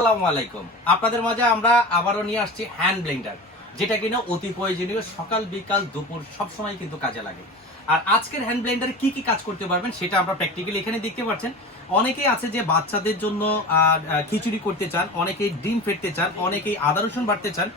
আসসালামু আলাইকুম। আপনাদের মাঝে আমরা আবারও নিয়ে আসছি হ্যান্ড ব্লেন্ডার, যেটা কিনা অতি প্রয়োজনীয়, সকাল বিকাল দুপুর সবসময় কিন্তু কাজে লাগে। আর আজকের হ্যান্ড ব্লেন্ডারে কি কি কাজ করতে পারবেন সেটা আমরা প্র্যাকটিক্যালি এখানে দেখতে পাচ্ছেন। অনেকেই আছে যে বাচ্চাদের জন্য খিচুড়ি করতে চান, অনেকেই ডিম ফেটতে চান, অনেকেই আদা রসুন বাটতে চান,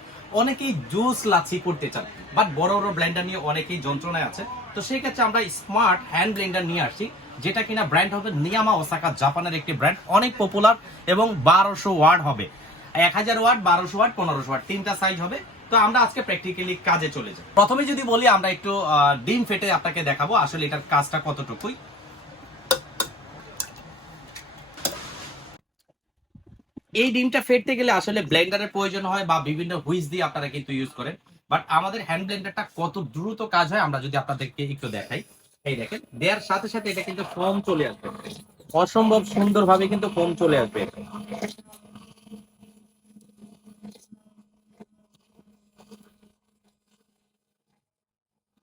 অনেকেই জুস লাচ্ছি করতে চান, বাট বড় বড় ব্লেন্ডার নিয়ে অনেকেই যন্ত্রণায় আছে। তো সেই ক্ষেত্রে আমরা স্মার্ট হ্যান্ড ব্লেন্ডার নিয়ে আসছি, যেটা কিনা ব্র্যান্ড হবে নিয়ামা ওসাকা, জাপানের একটি ব্র্যান্ড, অনেক পপুলার এবং 1200 ওয়াট হবে, 1000 ওয়াট, 1200 ওয়াট, 1500 ওয়াট, তিনটা সাইজ হবে। তো আমরা আজকে প্র্যাকটিক্যালি কাজে চলে যাই। প্রথমে যদি বলি, আমরা একটু ডিম ফেটে আপনাকে দেখাবো আসলে এটার কাজটা কতটুকুই। এই ডিমটা ফেটতে গেলে আসলে ব্লেন্ডারের প্রয়োজন হয় বা বিভিন্ন হুইস দিয়ে আপনারা কিন্তু ইউজ করেন, বাট আমাদের হ্যান্ড ব্লেন্ডারটা কত দ্রুত কাজ হয় আমরা যদি আপনাদেরকে একটু দেখাই। এই দেখেন, দেওয়ার সাথে সাথে এটা কিন্তু ফোম চলে আসবে, অসম্ভব সুন্দরভাবে কিন্তু ফোম চলে আসবে।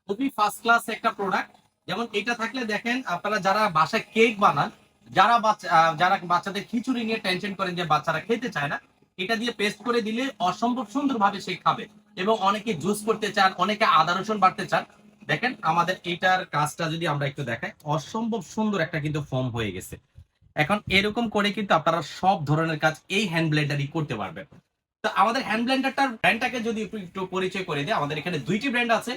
খুবই ফার্স্ট ক্লাস একটা প্রোডাক্ট। যেমন এটা থাকলে দেখেন, আপনারা যারা বাসায় কেক বানান, যারা বাচ্চাদের খিচুড়ি নিয়ে টেনশন করেন যে বাচ্চারা খেতে চায় না, এটা দিয়ে পেস্ট করে দিলে অসম্ভব সুন্দরভাবে সে খাবে। এবং অনেকে জুস করতে চান, অনেকে আদা রসুন বাটতে চান। দেখেন আমাদের এইটার কাজটা যদি আমরা একটু দেখাই, অসম্ভব সুন্দর একটা কিন্তু ফর্ম হয়ে গেছে। এখন এরকম করে কিন্তু আপনারা সব ধরনের কাজ এই হ্যান্ড ব্লেন্ডারই করতে পারবেন। তো আমাদের হ্যান্ড ব্লেন্ডারটার ব্র্যান্ডটাকে যদি একটু পরিচয় করে দিই, আমাদের এখানে দুইটি ব্র্যান্ড আছে।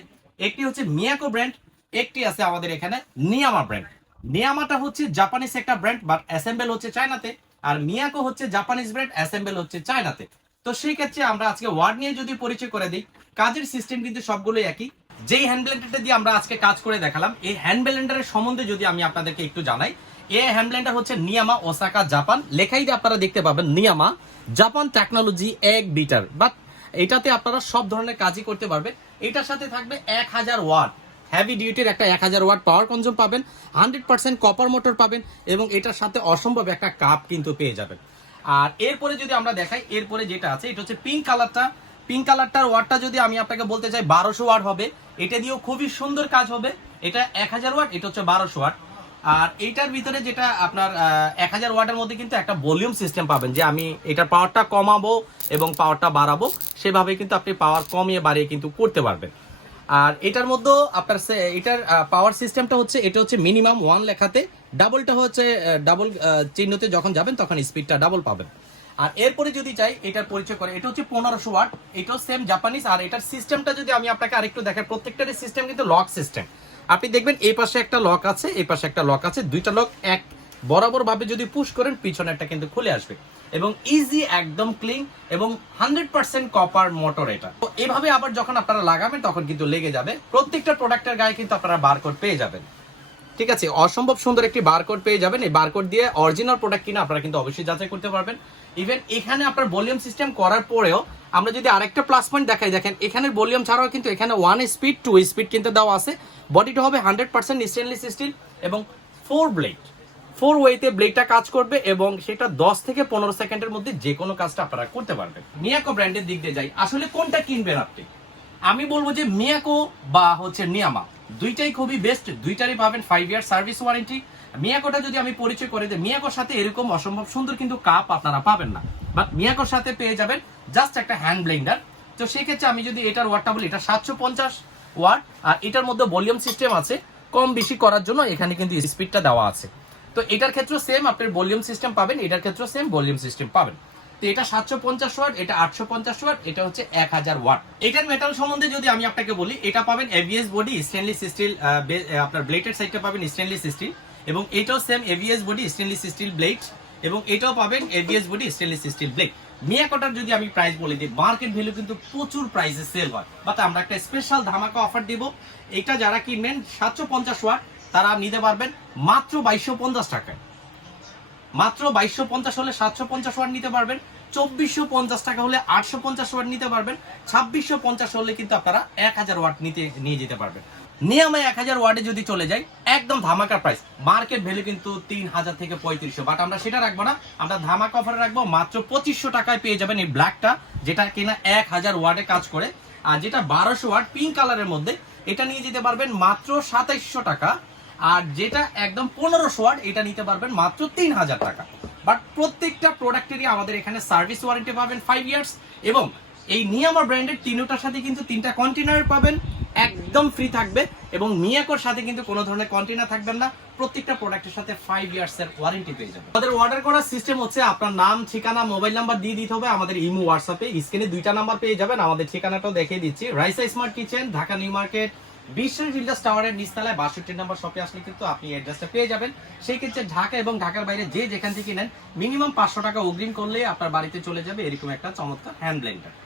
একটি হচ্ছে মিয়াকো ব্র্যান্ড, একটি আছে আমাদের এখানে নিয়ামা ব্র্যান্ড। নিয়ামাটা হচ্ছে জাপানিজ একটা ব্র্যান্ড, বাট অ্যাসেম্বল হচ্ছে চায়নাতে। আর মিয়াকো হচ্ছে জাপানিজ ব্র্যান্ড, অ্যাসেম্বল হচ্ছে চায়নাতে। তো সেই ক্ষেত্রে আমরা আজকে ওয়ার্ড নিয়ে যদি পরিচয় করে দিই, কাজের সিস্টেম কিন্তু সবগুলো একই। যেই হ্যান্ড ব্লেন্ডারটা দিয়ে আমরা আজকে কাজ করে দেখালাম, এই হ্যান্ড ব্লেন্ডারের সম্বন্ধে যদি আমি আপনাদেরকে একটু জানাই, এই হ্যান্ড ব্লেন্ডার হচ্ছে নিয়ামা ওসাকা জাপান, লেখাই দিয়ে আপনারা দেখতে পাবেন নিয়ামা জাপান টেকনোলজি 1 বিটার। বাট এটাতে আপনারা সব ধরনের কাজই করতে পারবেন। এটার সাথে থাকবে 1000 ওয়াট হেভি ডিউটির একটা 1000 ওয়াট পাওয়ার কনজিউম পাবেন, 100% কপার মোটর পাবেন, এবং এটার সাথে অসম্ভব একটা কাপ কিন্তু পেয়ে যাবেন। আর এরপরে যদি আমরা দেখাই, এরপরে যেটা আছে এটা হচ্ছে পিঙ্ক কালারটা। পিঙ্ক কালারটার ওয়াটটা যদি আমি আপনাকে বলতে চাই 1200 ওয়াট হবে। এটা দিয়েও খুবই সুন্দর কাজ হবে। এটা 1000 ওয়াট, এটা হচ্ছে 1200 ওয়াট। আর এইটার ভিতরে যেটা আপনার 1000 ওয়াটের মধ্যে কিন্তু একটা ভলিউম সিস্টেম পাবেন, যে আমি এটার পাওয়ারটা কমাবো এবং পাওয়ারটা বাড়াবো, সেভাবে কিন্তু আপনি পাওয়ার কমিয়ে বাড়িয়ে কিন্তু করতে পারবেন। আর এটার মধ্যে আপনার এটার পাওয়ার সিস্টেমটা হচ্ছে, এটা হচ্ছে মিনিমাম 1 লেখাতে, ডাবলটা হচ্ছে ডাবল চিহ্নতে যখন যাবেন তখন স্পিডটা ডাবল পাবেন। আর এরপরে যদি চাই এটার পরিচয় করে, এটা হচ্ছে 1500 ওয়াট, এটাও সেম জাপানিজ। আর এটার সিস্টেমটা যদি আমি আপনাকে আরেকটু দেখাই, প্রত্যেকটার সিস্টেম কিন্তু লক সিস্টেম। আপনি দেখবেন এই পাশে একটা লক আছে, এই পাশে একটা লক আছে, দুইটা লক এক বরাবর ভাবে যদি পুশ করেন পিছনে একটা কিন্তু খুলে আসবে, এবং ইজি, একদম ক্লিন, এবং 100% কপার মোটর এটা। তো এভাবে আবার যখন আপনারা লাগাবেন তখন কিন্তু লেগে যাবে। প্রত্যেকটা প্রোডাক্টের গায়ে কিন্তু আপনারা বারকোড পেয়ে যাবেন। ঠিক আছে, অসম্ভব সুন্দর একটি বারকোড পেয়ে যাবেন। এই বারকোড দিয়ে অরিজিনাল প্রোডাক্ট কিনা আপনারা কিন্তু অবশ্যই যাচাই করতে পারবেন। ইভেন এখানে আপনার ভলিউম সিস্টেম করার পরেও আমরা যদি আরেকটা প্লাস পয়েন্ট দেখাই, দেখেন এখানে ভলিউম ছাড়াও কিন্তু এখানে 1 স্পিড 2 স্পিড কিন্তু দেওয়া আছে। বডিটা হবে 100% স্টেনলেস স্টিল এবং 4 ব্লেড, 4 ওয়েতে ব্লেডটা কাজ করবে, এবং সেটা 10 থেকে 15 সেকেন্ডের মধ্যে যে কোনো কাজটা আপনারা করতে পারবেন। মিয়াকো ব্র্যান্ডের দিক দিয়ে যাই, আসলে কোনটা কিনবেন আপনি? আমি বলবো যে মিয়াকো বা হচ্ছে নিয়ামা, দুইটাই খুবই বেস্ট, দুইটারই পাবেন 5 ইয়ার সার্ভিস ওয়ারেন্টি। মিয়াকোটা যদি আমি পরিচয় করে দিই, মিয়াকোর সাথে এরকম অসম্ভব সুন্দর কিন্তু কাপ আপনারা পাবেন না, বাট মিয়াকোর সাথে পেয়ে যাবেন জাস্ট একটা হ্যান্ড ব্লেন্ডার। তো সেই ক্ষেত্রে আমি যদি এটার ওয়াটটা বলি, এটা 750 ওয়াট, আর এটার মধ্যে ভলিউম সিস্টেম আছে কম বেশি করার জন্য, এখানে কিন্তু স্পিডটা দেওয়া আছে। তো এটার ক্ষেত্রে সেম আপনার ভলিউম সিস্টেম পাবেন, এটার ক্ষেত্রে সেম ভলিউম সিস্টেম পাবেন। তো এটা 750 ওয়াট, এটা 850 ওয়াট, এটা হচ্ছে 1000 ওয়াট। এটার মেটাল সম্বন্ধে যদি আমি আপনাকে বলি, এটা পাবেন এবিএস বডি, স্টেনলেস স্টিল, আপনার ব্লেডের সাইডটা পাবেন স্টেনলেস স্টিল, এবং এটাও same ABS body, stainless steel blade, এবং এটাও পাবেন ABS body, stainless steel blade. মিয়াকোটার যদি আমি প্রাইস বলি, যে মার্কেট ভ্যালু কিন্তু প্রচুর প্রাইসে সেল হয়, বাট আমরা একটা স্পেশাল ধামাকা অফার দিব। এটা যারা কিনবেন 750 ওয়াট, তারা নিতে পারবেন মাত্র 2250 টাকায়। মাত্র 2250 হলে 750 ওয়াট নিতে পারবেন, 2450 টাকা হলে 850 ওয়াট নিতে পারবেন, 2650 হলে কিন্তু আপনারা 1000 ওয়াট নিয়ে যেতে পারবেন। নিয়মে 1000 ওয়াটে যদি চলে যাই, একদম ধামাকা প্রাইস। মার্কেট ভ্যালু কিন্তু 3000 থেকে 3500, বাট আমরা সেটা রাখবো না, আমরা ধামাকা অফারে রাখবো। মাত্র 2500 টাকায় পেয়ে যাবেন এই ব্ল্যাকটা, যেটা কিনা 1000 ওয়াটে কাজ করে। আর যেটা 1200 ওয়াট পিঙ্ক কালারের মধ্যে, এটা নিয়ে যেতে পারবেন মাত্র 2700 টাকা। আর যেটা একদম 1500 ওয়াট, এটা নিতে পারবেন মাত্র 3000 টাকা। বাট প্রত্যেকটা প্রোডাক্টেরই আমাদের এখানে সার্ভিস ওয়ারেন্টি পাবেন 5 ইয়ার্স, এবং এই নিয়ামা ব্র্যান্ডের তিনটার সাথে কিন্তু 3টা কন্টেনার পাবেন, একদম ফ্রি থাকবে। এবং মিয়াকোর সাথে কিন্তু কোনো ধরনের কন্টেনার থাকবেন না, প্রত্যেকটা প্রোডাক্টের সাথে 5 ইয়ার্স এর ওয়ারেন্টি পেয়ে যাবেন। আমাদের অর্ডার করার সিস্টেম হচ্ছে আপনার নাম, ঠিকানা, মোবাইল নাম্বার দিয়ে দিতে হবে আমাদের ইমো হোয়াটসঅ্যাপে। স্ক্রিনে 2টা নাম্বার পেয়ে যাবেন, আমাদের ঠিকানাটাও দেখিয়ে দিচ্ছি। Raisa smart kitchen, Dhaka new market, বিশ্বের জিল্লাস টাওয়ারের নিচতলায় 62 নম্বর শপে আসলে কিন্তু আপনি অ্যাড্রেসটা পেয়ে যাবেন। সেই ক্ষেত্রে ঢাকা এবং ঢাকার বাইরে যে যেখান থেকে নেন মিনিমাম 500 টাকা অগ্রিম করলে আপনার বাড়িতে চলে যাবে এরকম একটা চমৎকার হ্যান্ড ব্লেন্ডার।